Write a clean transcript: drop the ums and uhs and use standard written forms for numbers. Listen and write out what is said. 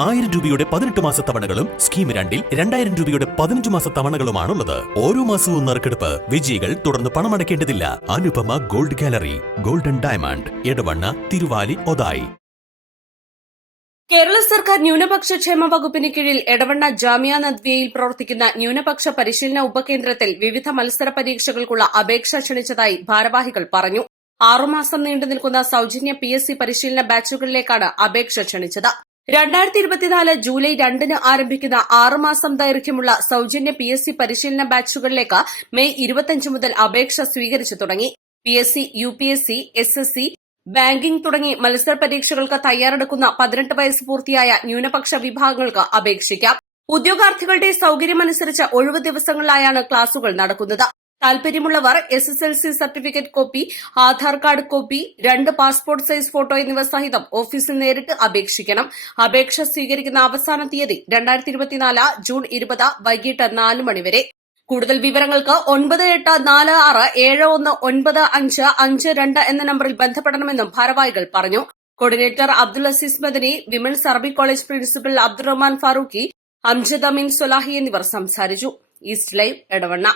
1000 രൂപയുടെ 18 മാസ തവണകളും സ്കീം 2-ൽ 2000 രൂപയുടെ 15 മാസ തവണകളുമാണുള്ളത്. ഓരോ മാസവും നറുക്കെടുപ്പ്. വിജയികൾ തുടർന്ന് പണമടയ്ക്കേണ്ടതില്ല. Anupama gold gallery, golden diamond, Edavanna, Thiruvali, Othayi. Kerala സർക്കാർ ന്യൂനപക്ഷ ക്ഷേമ വകുപ്പിന് കീഴിൽ എടവണ്ണ ജാമിയ നദ്വിയയിൽ പ്രവർത്തിക്കുന്ന ന്യൂനപക്ഷ പരിശീലന ഉപകേന്ദ്രത്തിൽ വിവിധ മത്സര പരീക്ഷകൾക്കുള്ള അപേക്ഷ ക്ഷണിച്ചതായി ഭാരവാഹികൾ പറഞ്ഞു. 6 മാസം നീണ്ടുനിൽക്കുന്ന സൌജന്യ PSC പരിശീലന ബാച്ചുകളിലേക്കാണ് അപേക്ഷ ക്ഷണിച്ചത്. 2024 ജൂലൈ 2-ന് ആരംഭിക്കുന്ന 6 മാസം ദൈർഘ്യമുള്ള സൌജന്യ PSC പരിശീലന ബാച്ചുകളിലേക്ക് മെയ് 25 മുതൽ അപേക്ഷ സ്വീകരിച്ചു തുടങ്ങി. PSC, UPSC, SSC, ബാങ്കിംഗ് തുടങ്ങി മത്സര പരീക്ഷകൾക്ക് തയ്യാറെടുക്കുന്ന 18 വയസ്സ് പൂർത്തിയായ ന്യൂനപക്ഷ വിഭാഗങ്ങൾക്ക് അപേക്ഷിക്കാം. ഉദ്യോഗാർത്ഥികളുടെ സൌകര്യമനുസരിച്ച് ഒഴിവു ദിവസങ്ങളിലായാണ് ക്ലാസുകൾ നടക്കുന്നത്. താൽപര്യമുള്ളവർ SSLC certificate copy, Aadhaar card copy, 2 passport size photo എന്നിവ സഹിതം ഓഫീസിൽ നേരിട്ട് അപേക്ഷിക്കണം. അപേക്ഷ സ്വീകരിക്കുന്ന അവസാന തീയതി 2024 ജൂൺ 20 വൈകിട്ട് 4 മണിവരെ. കൂടുതൽ വിവരങ്ങൾക്ക് 9846719552 എന്ന നമ്പറിൽ ബന്ധപ്പെടണമെന്നും ഭാരവാഹികൾ പറഞ്ഞു. Coordinator Abdul Aziz Madani, women's Arabic college principal Abdurahman Farooqi, Amjad Ameen Solahi എന്നിവർ സംസാരിച്ചു. East Live, Edavanna.